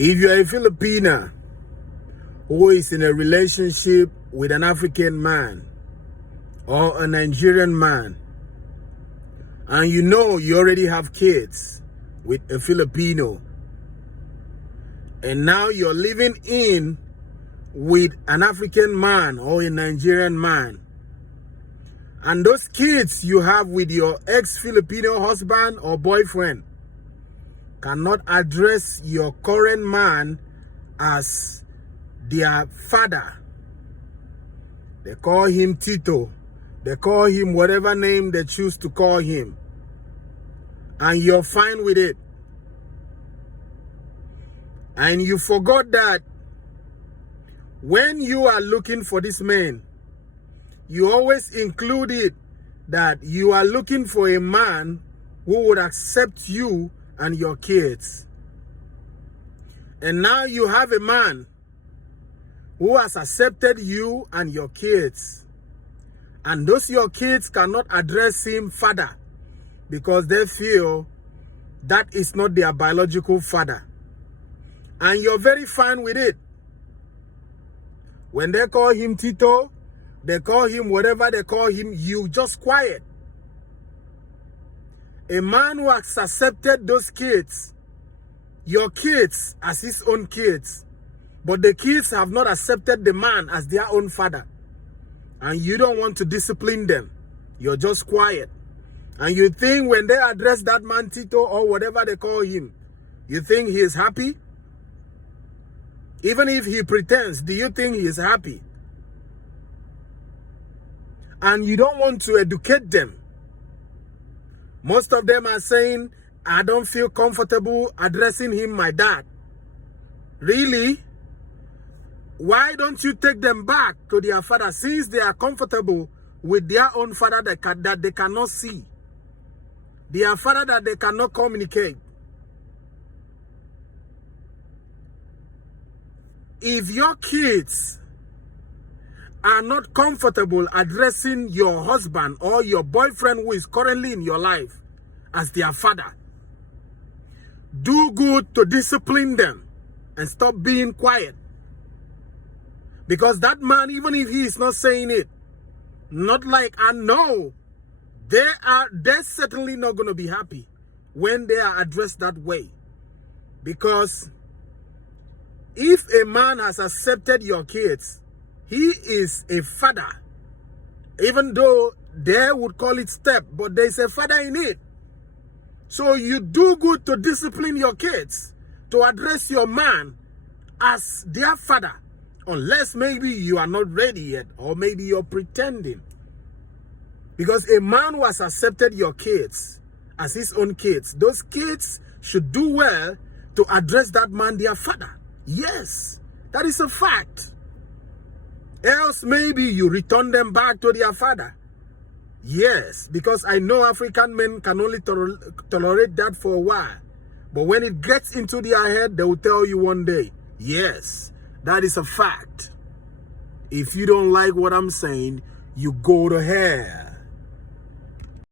If you're a Filipina who is in a relationship with an African man or a Nigerian man, and you know you already have kids with a Filipino, and now you're living in with an African man or a Nigerian man, and those kids you have with your ex-Filipino husband or boyfriend cannot address your current man as their father. They call him Tito. They call him whatever name they choose to call him. And you're fine with it. And you forgot that when you are looking for this man, you always include it that you are looking for a man who would accept you and your kids. And now you have a man who has accepted you and your kids. And those your kids cannot address him father because they feel that is not their biological father. And you're very fine with it. When they call him Tito, they call him whatever they call him, you just quiet. A man who has accepted those kids, your kids, as his own kids, but the kids have not accepted the man as their own father, and you don't want to discipline them, you're just quiet. And you think when they address that man Tito or whatever they call him, you think he is happy? Even if he pretends, do you think he is happy? And you don't want to educate them. Most of them are saying, I don't feel comfortable addressing him my dad. Really? Why don't you take them back to their father since they are comfortable with their own father that they cannot see? Their father that they cannot communicate. If your kids are not comfortable addressing your husband or your boyfriend who is currently in your life as their father, do good to discipline them and stop being quiet. Because that man, even if he is not saying it, not like I know, they're certainly not going to be happy when they are addressed that way. Because if a man has accepted your kids, he is a father. Even though they would call it step, but there's a father in it. So you do good to discipline your kids, to address your man as their father. Unless maybe you are not ready yet, or maybe you're pretending. Because a man who has accepted your kids as his own kids, those kids should do well to address that man their father. Yes, that is a fact. Else maybe you return them back to their father. Yes, because I know African men can only tolerate that for a while. But when it gets into their head, they will tell you one day, yes, that is a fact. If you don't like what I'm saying, you go to hell.